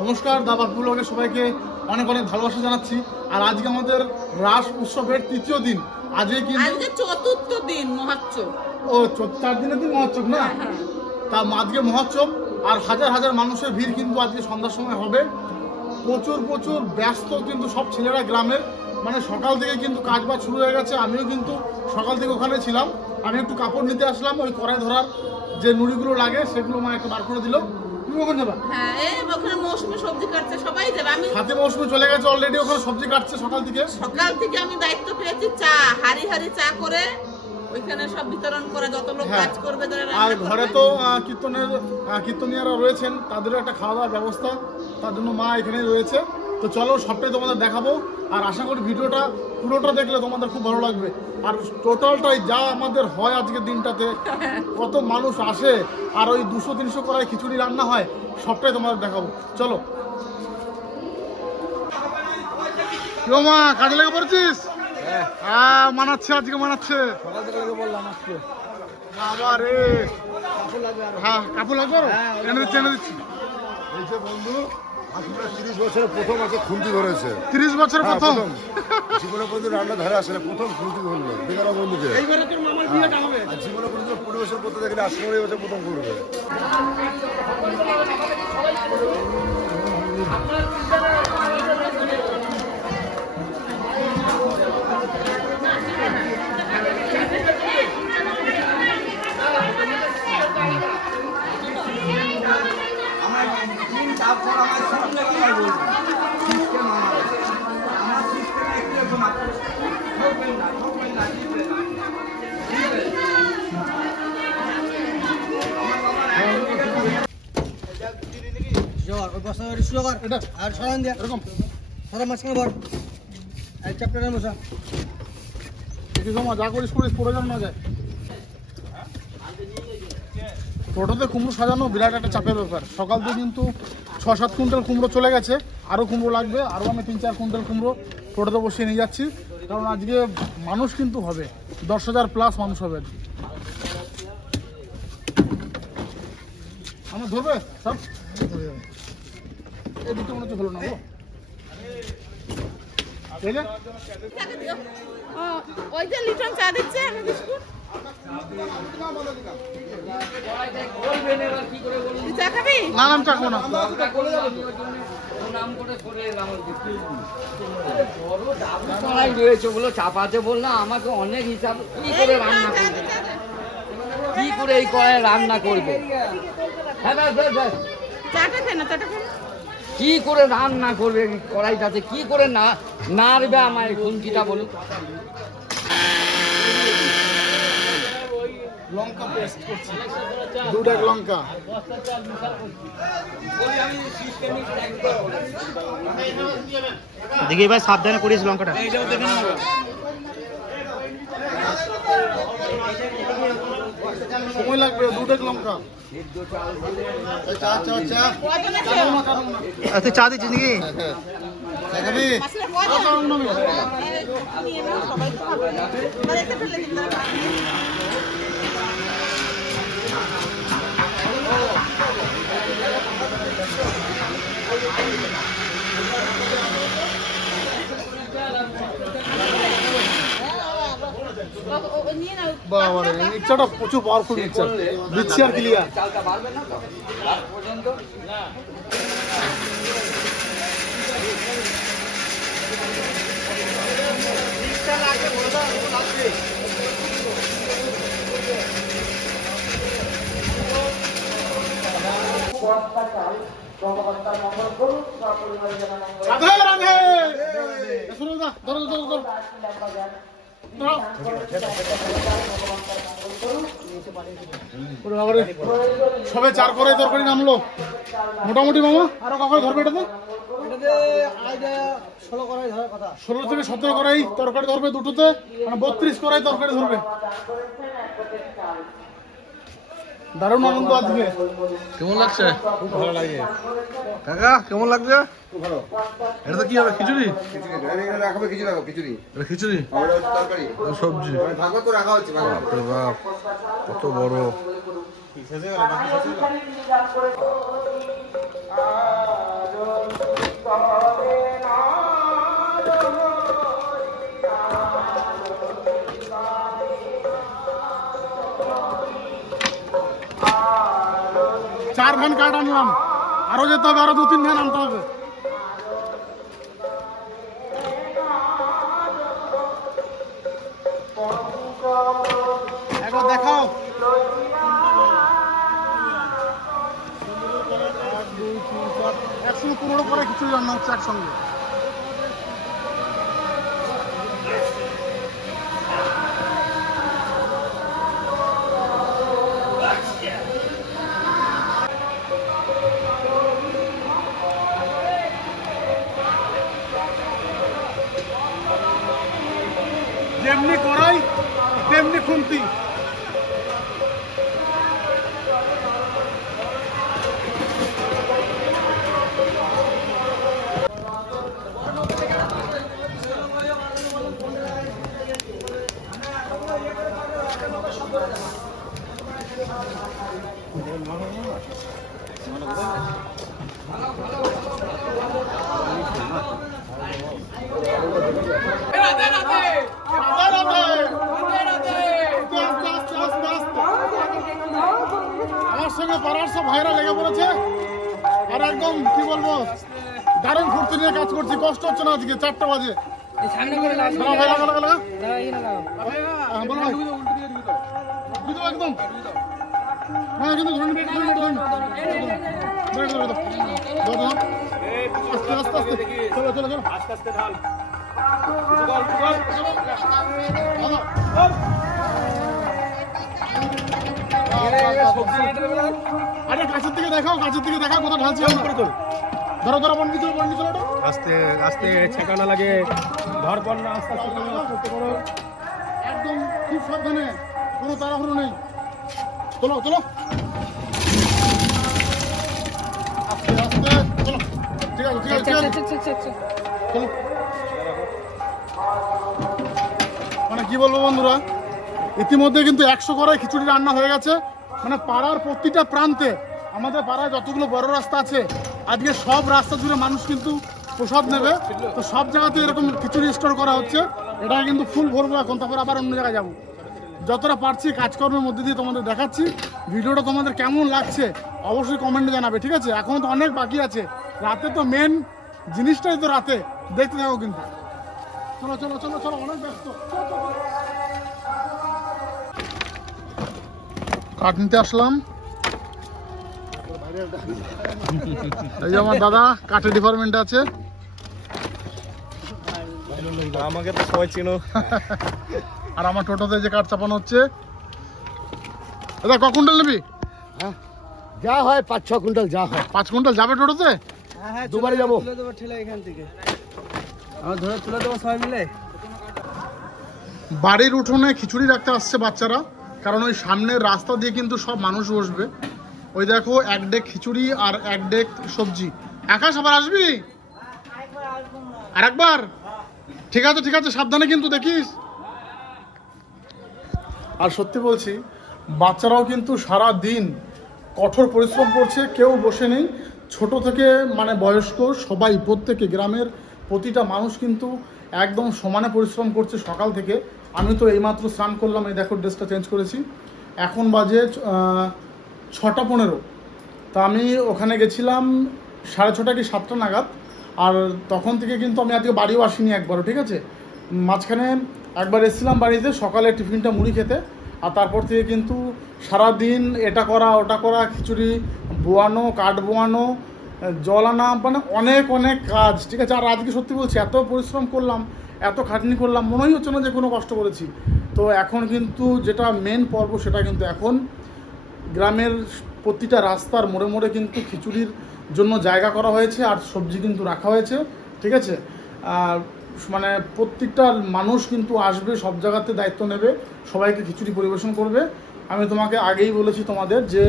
নমস্কার, দাবার ব্লগে সবাইকে অনেক অনেক ভালোবাসা জানাচ্ছি। আর আজকে আমাদের রাস উৎসবের তৃতীয় দিন। আজকে চতুর্থ দিন মহোৎসব। ও 4 দিনের দিন মহোৎসব না? তা আজকে মহোৎসব আর হাজার হাজার মানুষের ভিড় কিন্তু আজকে সন্ধ্যার সময় হবে। প্রচুর প্রচুর ব্যস্ত কিন্তু সব ছেলেরা গ্রামের, মানে সকাল থেকে কিন্তু কাজবাজ শুরু হয়ে গেছে। আমিও কিন্তু সকাল থেকে ওখানে ছিলাম। আমি একটু কাপড় নিতে আসলাম, ওই কড়াই ধরার যে নুড়িগুলো লাগে সেগুলো মা একটু বার করে দিল। তুমি ওখানে যাবা? হ্যাঁ, ওখানে মৌসুমী সবজি কাটছে, সবাই যাবে। আমি হাতে মৌসুমী চলে গেছে অলরেডি, ওখানে সবজি কাটছে সকাল থেকে। আমি দায়িত্ব পেয়েছি চা হাড়ি হাড়ি চা করে ওইখানে সব বিতরণ করা, যত লোক কাজ করবে। আর ঘরে তো কীর্তনিয়ারা রয়েছেন, তাদেরও একটা খাওয়া দাওয়ার ব্যবস্থা, তার জন্য মা এখানে রয়েছে। তো চলো সবটাই তোমাদের দেখাবো। আর আশা করি ভিডিওটা পুরোটা দেখলে তোমাদের খুব ভালো লাগবে। আর টোটালটাই যা আমাদের হয় আজকের দিনটাতে, কত মানুষ আসে, আর ওই 200-300 কড়াই খিচুড়ি রান্না হয়, সবটাই তোমাদের দেখাবো। চলো। মা কাজে লেগে পড়েছিস? হ্যাঁ, মানাচ্ছে, আজকে মানাচ্ছে। বাবা রে, হ্যাঁ কাপড় লাগবে, এনে দিচ্ছি। বন্ধু 30 বছরের প্রথম আছে খুন্তি ধরেছে। 30 বছরের প্রথম জীবনে কোনদিন রান্না ধারে আসে না, প্রথম খুন্তি ধরলো বেকার বন্ধুকে। এইবারে তোর মামার বিয়েটা হবে। আর জীবনে কোনদিন পরিবেশের করতে দেখলে 80 বছর প্রথম করবে। যা করিস পড়ে যেন না যায়। টোটোতে কুমড়ো সাজানো বিরাট একটা চাপের ব্যাপার। সকাল থেকে কিন্তু 6-7 কুইন্টাল কুমড়ো চলে গেছে, আরও কুমড়ো লাগবে। আরও আমি 3-4 কুইন্টাল কুমড়ো টোটোতে বসিয়ে নিয়ে যাচ্ছি, কারণ আজকে মানুষ কিন্তু হবে 10,000 প্লাস মানুষ হবে। আমার ধরবে সব এই দুটো মনে হচ্ছে হলো না গো। ওই যে লিটন চা দিচ্ছে, আমি বিস্কুট চা খাবি? না নাম চা খাবো না। চাপাতে বললাম আমাকে অনেক হিসাব কি করে রান্না করবে, কি করে এই কড়াই রান্না করবে, কি করে রান্না করবে কড়াইটাতে, কি করে নাড়বে আমার খুন্তিটা বলুন। লঙ্কা পেস্ট করছি, 2 ডেক লঙ্কা। দেখি ভাই সাবধানে করিস লঙ্কাটা। সময় লাগবে, 2 ডেক লঙ্কা। তুই চা দিচ্ছিস নাকি? বাবারে, মিক্সারটা প্রচুর পাওয়ারফুল মিক্সার দিচ্ছি। আর ক্লিয়ার রাধে রাধে। সবে 4 কড়াই তরকারি নামলো মোটামুটি। মামা আরো কখন ধরবে এটাতে? 16 থেকে 17 কড়াই তরকারি ধরবে দুটোতে, মানে 32 কড়াই তরকারি ধরবে। দারুণ আনন্দ আজকে। কেমন লাগছে? খুব ভালো লাগে। কাকা কেমন লাগছে? খুব ভালো। এটা তো কি হবে, খিচুড়ি? রাখবে খিচুড়ি, রাখো খিচুড়ি, এটা খিচুড়ি, তরকারি, সবজি। ভাগ করে রাখা হচ্ছে। বাপরে বাপ, কত বড়। চার ভ্যান কাঠ আনলাম, আরো যেতে হবে, আরো 2-3 ভ্যান আনতে হবে। একবার দেখাও। 115 করে খিচুড়ি রান্না হচ্ছে একসঙ্গে। যেমনি কড়াই তেমনি খুন্তি। আমার সঙ্গে পাড়ার সব ভাইরা লেগে পড়েছে, আর একদম কি বলবো, দারুণ ফুর্তি নিয়ে কাজ করছি। কষ্ট হচ্ছে না আজকে। 4টা বাজে। একদম হ্যাঁ, কিন্তু আস্তে আস্তে চলো চলো চলো। আরে কাছের দিকে দেখাও, কাছের দিকে দেখাও, কোথাও ঢালছি। ধরো ধরো, বন্ডি চলো, বন্ডি চলো। আস্তে আস্তে ছেঁকানো লাগে, ধর পর না, আস্তে আস্তে করো। একদম খুব সাবধানে, কোনো তাড়াহুড়ো নেই। চলো চলো আস্তে আস্তে চলো। ঠিক আছে ঠিক আছে ঠিক আছে চলো। মানে কি বলবো বন্ধুরা, ইতিমধ্যে কিন্তু 100 কড়াই খিচুড়ি রান্না হয়ে গেছে। মানে পাড়ার প্রতিটা প্রান্তে, আমাদের পাড়ায় যতগুলো বড় রাস্তা আছে, আজকে সব রাস্তা জুড়ে মানুষ কিন্তু প্রসাদ নেবে। তো সব জায়গাতে এরকম খিচুড়ি স্টোর করা হচ্ছে। এটা কিন্তু ফুল ভরবো এখন, তারপর আবার অন্য জায়গায় যাবো। যতটা পারছি কাজকর্মের মধ্যে দিয়ে তোমাদের দেখাচ্ছি। ভিডিওটা তোমাদের কেমন লাগছে অবশ্যই কমেন্টে জানাবে, ঠিক আছে? এখনো তো অনেক বাকি আছে। রাতে তো মেন জিনিসটাই তো রাতে, দেখতে থাকো কিন্তু। চলো চলো চলো চলো, অনেক ব্যস্ত। কাঠ নিতে আসলাম। এই যে আমার দাদা কাঠের ডিপার্টমেন্টে আছে। আমাকে তো সবাই চেনো। আর আমার টোটোতে যে কাঠ চাপানো হচ্ছে। দাদা ক কুইন্টাল নেবি? যা হয় 5-6 কুইন্টাল যা হয়। 5 কুইন্টাল যাবে টোটোতে? হ্যাঁ, দুবারে যাবো। তুলে দেবো ঠেলে এখান থেকে, আমরা ধরে তুলে দেবো সবাই মিলে। বাড়ির উঠোনে খিচুড়ি রাখতে আসছে বাচ্চারা, কারণ ওই সামনের রাস্তা দিয়ে কিন্তু সব মানুষ বসবে। ওই দেখো, 1 ডেক খিচুড়ি আর 1 ডেক সবজি। আকাশ আবার আসবি? আরেকবার? ঠিক আছে ঠিক আছে, সাবধানে কিন্তু দেখিস। আর সত্যি বলছি, বাচ্চারাও কিন্তু সারা দিন কঠোর পরিশ্রম করছে, কেউ বসে নেই। ছোট থেকে মানে বয়স্ক সবাই, প্রত্যেকে গ্রামের প্রতিটা মানুষ কিন্তু একদম সমানে পরিশ্রম করছে সকাল থেকে। আমি তো এইমাত্র স্নান করলাম, এই দেখো ড্রেসটা চেঞ্জ করেছি। এখন বাজে 6টা 15। তা আমি ওখানে গেছিলাম 6:30 কি 7টা নাগাদ। আর তখন থেকে কিন্তু আমি আজকে বাড়িও আসিনি একবারও, ঠিক আছে? মাঝখানে একবার এসেছিলাম বাড়িতে সকালে টিফিনটা মুড়ি খেতে। আর তারপর থেকে কিন্তু সারাদিন এটা করা ওটা করা, খিচুড়ি বোয়ানো, কাঠ বোয়ানো, জল আনা, মানে অনেক অনেক কাজ, ঠিক আছে? আর আজকে সত্যি বলছি, এত পরিশ্রম করলাম, এত খাটনি করলাম, মনেই হচ্ছে না যে কোনো কষ্ট করেছি। তো এখন কিন্তু যেটা মেন পর্ব, সেটা কিন্তু এখন গ্রামের প্রতিটা রাস্তার মোড়ে মোড়ে কিন্তু খিচুড়ির জন্য জায়গা করা হয়েছে, আর সবজি কিন্তু রাখা হয়েছে, ঠিক আছে? মানে প্রত্যেকটা মানুষ কিন্তু আসবে, সব জায়গাতে দায়িত্ব নেবে, সবাইকে খিচুড়ি পরিবেশন করবে। আমি তোমাকে আগেই বলেছি তোমাদের যে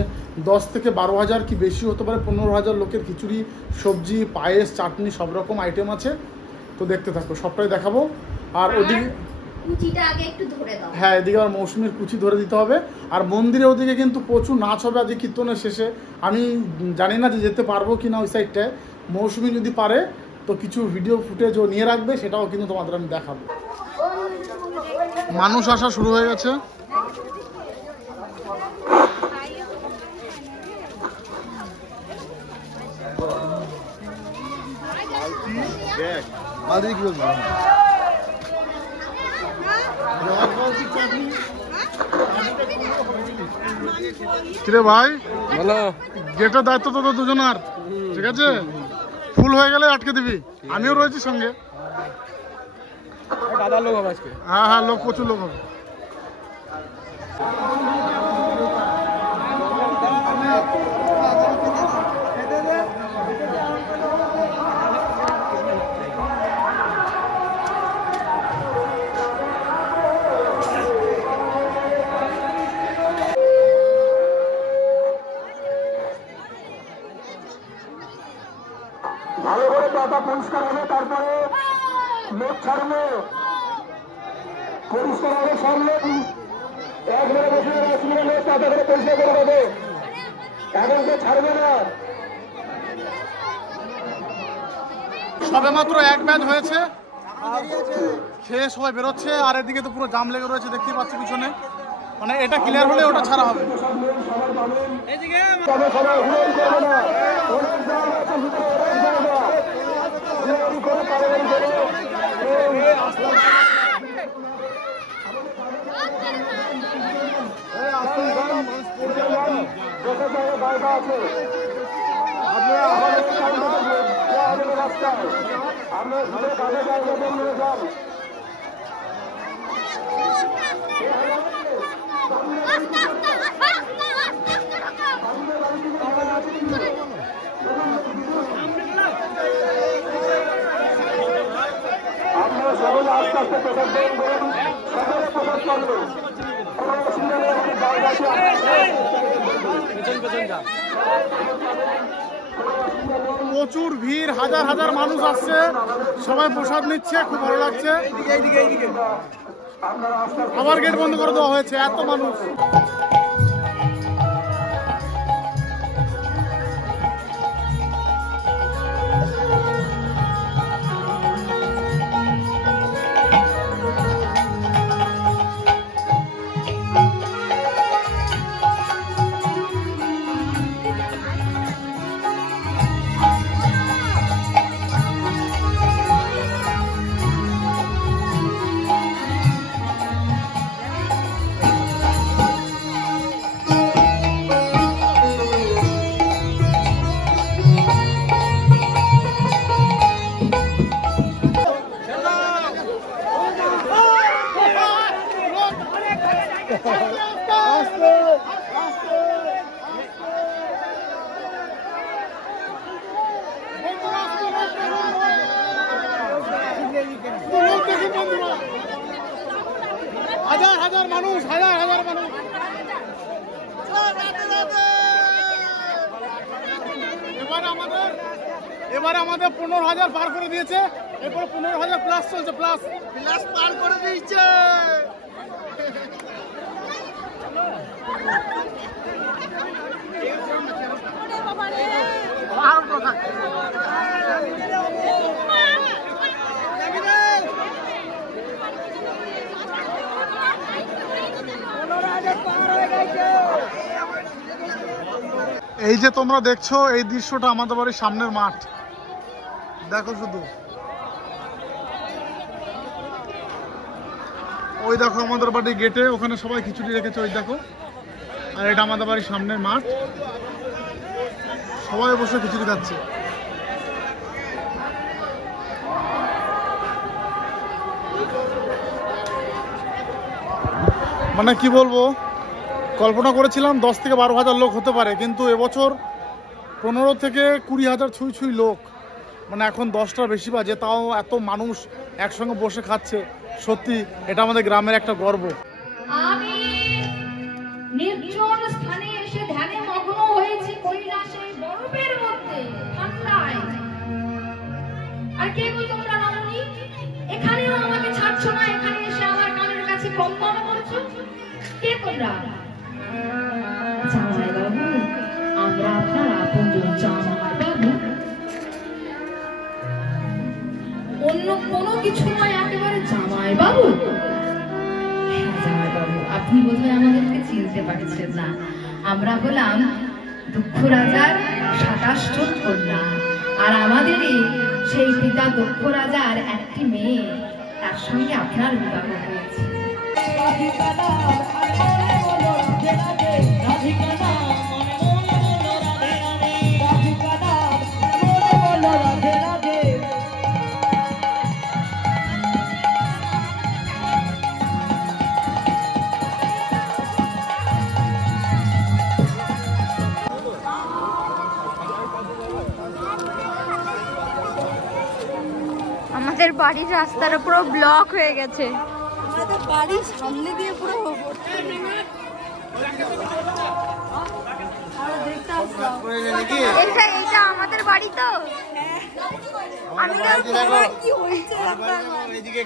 10 থেকে 12,000 কি বেশি হতে পারে, 15,000 লোকের খিচুড়ি, সবজি, পায়েস, চাটনি সব রকম আইটেম আছে। তো দেখতে থাকো, সবটাই দেখাবো। আর ওদিকে কুচিটা আগে একটু ধরে দাও। হ্যাঁ, এদিকে আর মৌসুমীর কুচি ধরে দিতে হবে। আর মন্দিরে ওদিকে কিন্তু প্রচুর নাচ হবে আজকে কীর্তনের শেষে। আমি জানি না যে যেতে পারবো কি না ওই সাইডটায়। মৌসুমী যদি পারে তো কিছু ভিডিও ফুটেজও নিয়ে রাখবে, সেটাও কিন্তু তোমাদের আমি দেখাবো। মানুষ আসা শুরু হয়ে গেছে। কিরে ভাই, বলো। গেটের দায়িত্ব তো দুজনার, ঠিক আছে? ফুল হয়ে গেলে আটকে দিবি, আমিও রয়েছি সঙ্গে। দাদার লোক হবে আজকে। হ্যাঁ হ্যাঁ, লোক প্রচুর লোক হবে। ভালো করে পাতা পরিষ্কার হবে, তারপরে লোক ছাড়বে, পরিষ্কার হবে সব লোক। একবারে বসে আসলে লোক পাতা করে পরিষ্কার করে দেবে, এখন তো ছাড়বে না। সবে মাত্র এক ব্যাচ হয়েছে, খেয়ে সবাই বেরোচ্ছে। আর এদিকে তো পুরো জাম লেগে রয়েছে, দেখতেই পাচ্ছি পিছনে। মানে এটা ক্লিয়ার হলে ওটা ছাড়া হবে। তবে সবাই হুড়োড়ি করবে না, অনেক জায়গা আছে ভিতরে, অনেক জায়গা হুড়োড়ি করে তাড়াতাড়ি করে যত জায়গায় জায়গা আছে আপনারা আমাদের দেওয়া হবে না রাস্তায়, আপনারা ঘুরে কাজে জায়গা নিয়ে যান। আপনারা সকলে আস্তে আস্তে প্রসাদ গ্রহণ করুন, সকলে প্রসাদ পাবেন, কোনো অসুবিধা নেই। আমাদের জায়গা আছে, প্রচুর ভিড়, হাজার হাজার মানুষ আসছে, সবাই প্রসাদ নিচ্ছে, খুব ভালো লাগছে। আবার গেট বন্ধ করে দেওয়া হয়েছে, এত মানুষ। হাজার হাজার মানুষ, হাজার হাজার মানুষ। এবার আমাদের 15,000 পার করে দিয়েছে, এরপরে 15,000 প্লাস চলছে, প্লাস পার করে দিয়েছে। এই যে তোমরা দেখছো, এই দৃশ্যটা আমাদের বাড়ির সামনের মাঠ, দেখো শুধু। ওই দেখো আমাদের বাড়ির গেটে, ওখানে সবাই খিচুড়ি রেখেছে, ওই দেখো। আর এটা আমাদের বাড়ির সামনের মাঠ, সবাই বসে খিচুড়ি খাচ্ছে। মানে কি বলবো, কল্পনা করেছিলাম 10 থেকে 12,000 লোক হতে পারে, কিন্তু এবছর 15 থেকে 20,000 ছুঁই লোক। মানে এখন 10টার বেশি বাজে, তাও এত মানুষ একসঙ্গে বসে খাচ্ছে। সত্যি এটা আমাদের গ্রামের একটা গর্ব। আমি কে গো তোমরা রমণী? এখানেও আমাকে ছাড়ছো না, এখানে এসে আমার কানের কাছে কম মনে করছো। কে তোমরা? জামাই বাবু, আমরা আপনার আপনজন জামাই বাবু। অন্য কোনো কিছু নয়, একেবারে জামাই বাবু। হ্যাঁ জামাই বাবু, আপনি বোধহয় আমাদেরকে চিনতে পারছেন না। আমরা হলাম দক্ষ রাজার 27 জন কন্যা, আর আমাদেরই সেই পিতা দক্ষ রাজার একটি মেয়ে, তার সঙ্গে আপনার বিবাহ হয়েছে। আমাদের বাড়ির রাস্তাটা পুরো ব্লক হয়ে গেছে। আমাদের বাড়ির সামনে দিয়ে পুরো এটা আমাদের বাড়ি তো।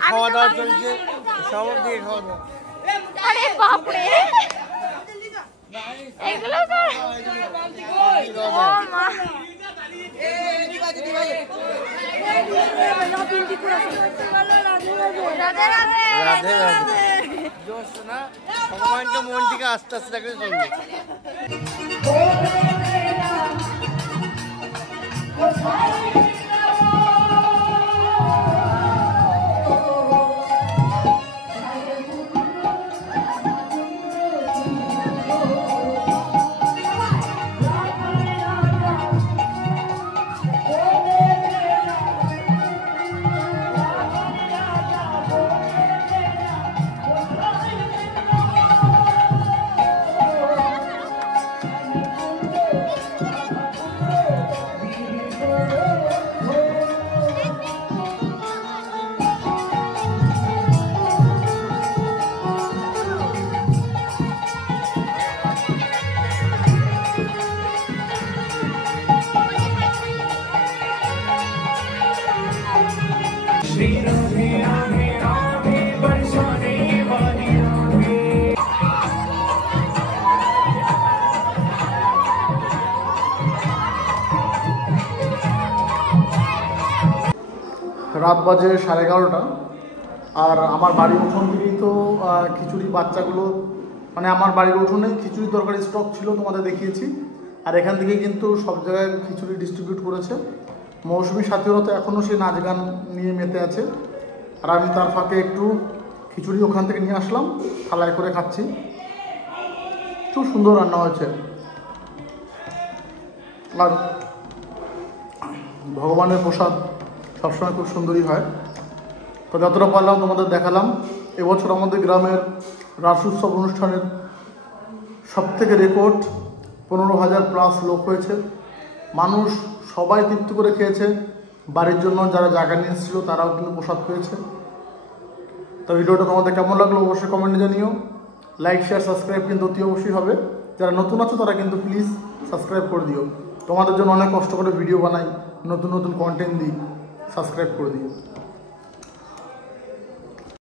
খাওয়া দাওয়া চলছে, সবার দিকে খাওয়া দাওয়া। আরে বাপরে, এগুলো তো মা। রাধে রাধে। ভগবানকে মন থেকে আস্তে আস্তে দেখে চলবে। রাত বাজে 11:30, আর আমার বাড়ির উঠোন থেকেই তো খিচুড়ি বাচ্চাগুলো, মানে আমার বাড়ির উঠোনেই খিচুড়ি তরকারি স্টক ছিল, তোমাদের দেখিয়েছি। আর এখান থেকেই কিন্তু সব জায়গায় খিচুড়ি ডিস্ট্রিবিউট করেছে। মৌসুমি সাথীরা তো এখনও সে নাচ গান নিয়ে মেতে আছে, আর আমি তার ফাঁকে একটু খিচুড়ি ওখান থেকে নিয়ে আসলাম, থালায় করে খাচ্ছি। খুব সুন্দর রান্না হয়েছে, আর ভগবানের প্রসাদ সবসময় খুব সুন্দরই হয়। তো যতটা পারলাম তোমাদের দেখালাম। এবছর আমাদের গ্রামের রাস উৎসব অনুষ্ঠানের সবথেকে রেকর্ড 15,000+ লোক হয়েছে। মানুষ সবাই তৃপ্তি করে খেয়েছে, বাড়ির জন্য যারা জায়গা নিয়ে এসেছিল তারাও কিন্তু প্রসাদ পেয়েছে। তো ভিডিওটা তোমাদের কেমন লাগলো অবশ্যই কমেন্টে জানিও। লাইক শেয়ার সাবস্ক্রাইব কিন্তু অতি অবশ্যই হবে। যারা নতুন আছো তারা কিন্তু প্লিজ সাবস্ক্রাইব করে দিও। তোমাদের জন্য অনেক কষ্ট করে ভিডিও বানাই, নতুন নতুন কন্টেন্ট দিই, সাবস্ক্রাইব করে দিও।